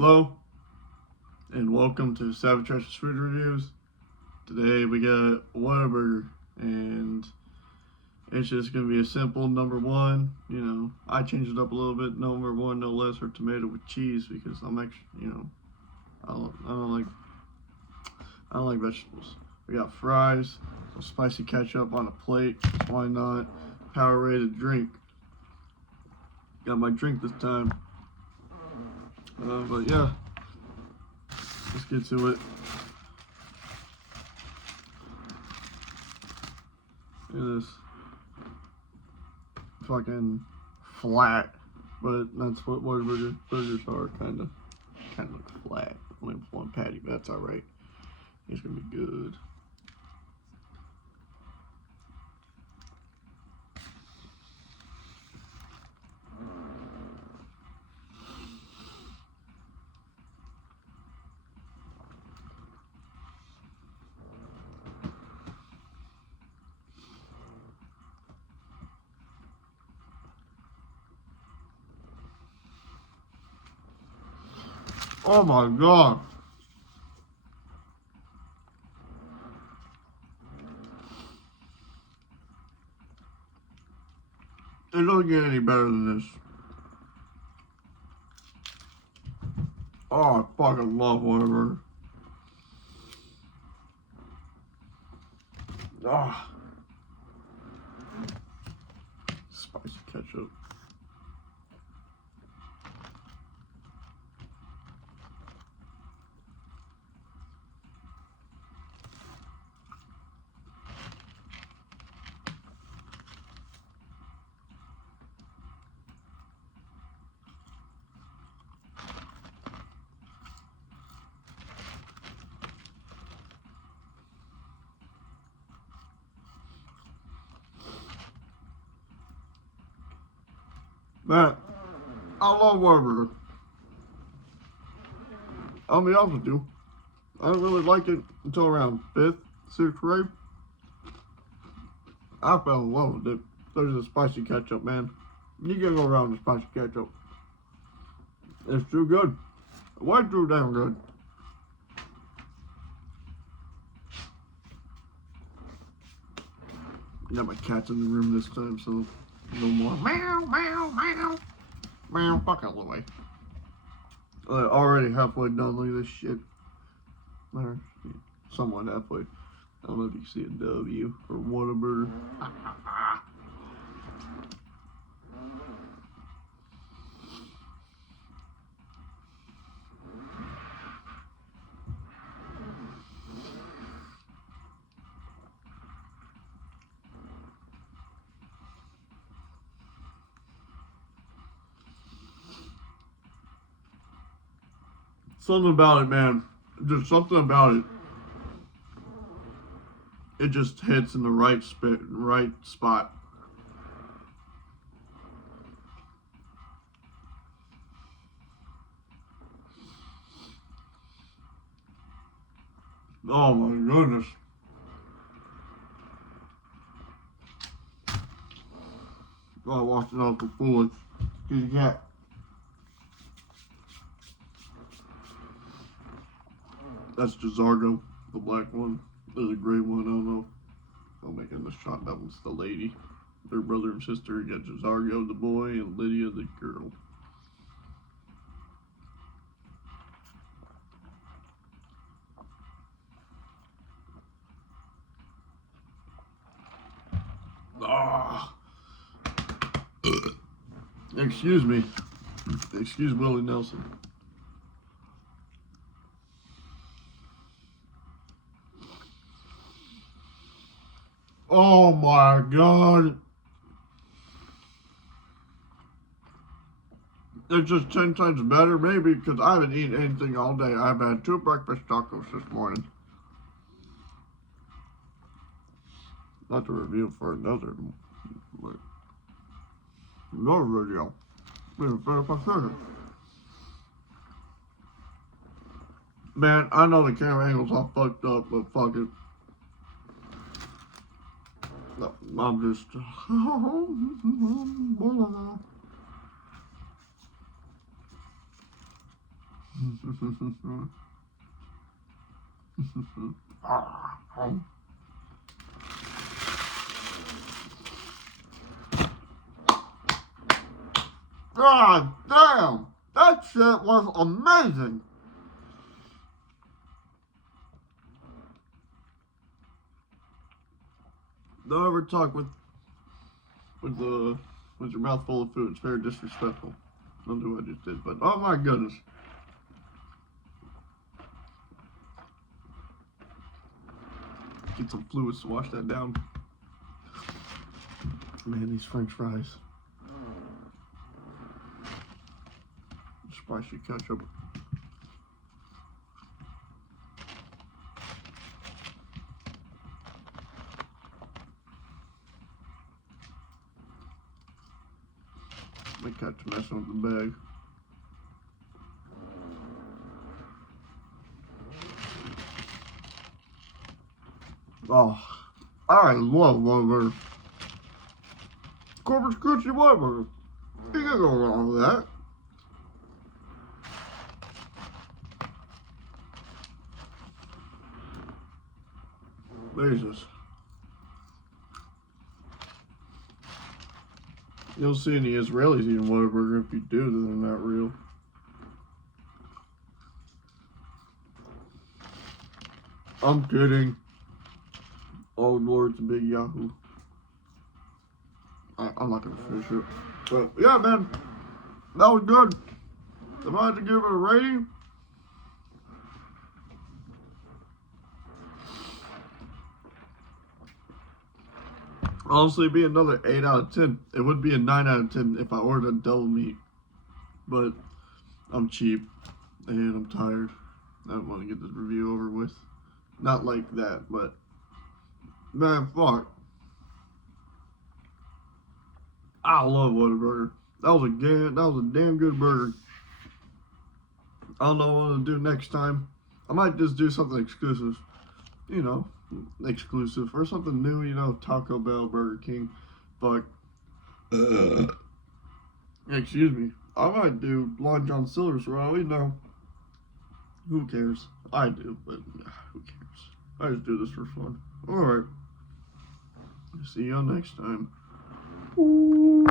Hello, and welcome to Savage Trash's Food Reviews. Today we got whataburger, and it's just gonna be a simple number one. I changed it up a little bit. Number one, no less, or tomato with cheese because I'm actually, I don't like vegetables. We got fries, some spicy ketchup on a plate. Why not? Power rated drink. Got my drink this time. But yeah, let's get to it. Look at this. Fucking flat, but that's what burgers are, kind of look flat. Only one patty, but that's all right. It's gonna be good. Oh my god. It doesn't get any better than this. Oh, I fucking love whataburger. Ah, spicy ketchup. Man, I love whataburger. I'll be honest with you. I didn't really like it until around 5th, 6th grade. I fell in love with it. There's the spicy ketchup, man. You can't go around with spicy ketchup. It's too good. Way too damn good. Got my cats in the room this time, so no more meow, meow, meow. Meow, fuck out of the way. Already halfway done, look at this shit. Or somewhat halfway. I don't know if you see a W or whataburger. Something about it, man. Just something about it. It just hits in the right spot. Oh my goodness. Oh, I washed it out for foolish. You can't. That's Jazargo, the black one. There's a gray one, I don't know. I'm making the shot. That one's the lady. Their brother and sister. You got Jazargo, the boy, and Lydia, the girl. Ah. Excuse me. Excuse Willie Nelson. Oh my god. It's just 10 times better, maybe, because I haven't eaten anything all day. I've had 2 breakfast tacos this morning. Not to review for another video. Man, I know the camera angle's all fucked up, but fuck it. No, I'm just... God damn! That shit was amazing! Don't ever talk with your mouth full of food. It's very disrespectful. Don't do what I just did, but oh my goodness. Get some fluids to wash that down. Man, these French fries. Spicy ketchup. My cat's messing with the bag. Oh, I love whataburger. Corpus Christi whataburger. You can't go wrong with that. Jesus. You don't see any Israelis eating whataburger. If you do, then they're not real. I'm kidding. Oh Lord, it's a big Yahoo. I'm not gonna finish it. But yeah, man, that was good. If I had to give it a rating, honestly, it'd be another 8 out of 10. It would be a 9 out of 10 if I ordered a double meat. But I'm cheap and I'm tired. I don't want to get this review over with. Not like that, but man, fuck. I love whataburger. That was a damn good burger. I don't know what I'm gonna do next time. I might just do something exclusive. You know, exclusive or something new. You know, Taco Bell, Burger King. Fuck. Excuse me. I might do Long John Silver's for all we know. Who cares? I do, but who cares? I just do this for fun. Alright. See y'all next time. Ooh.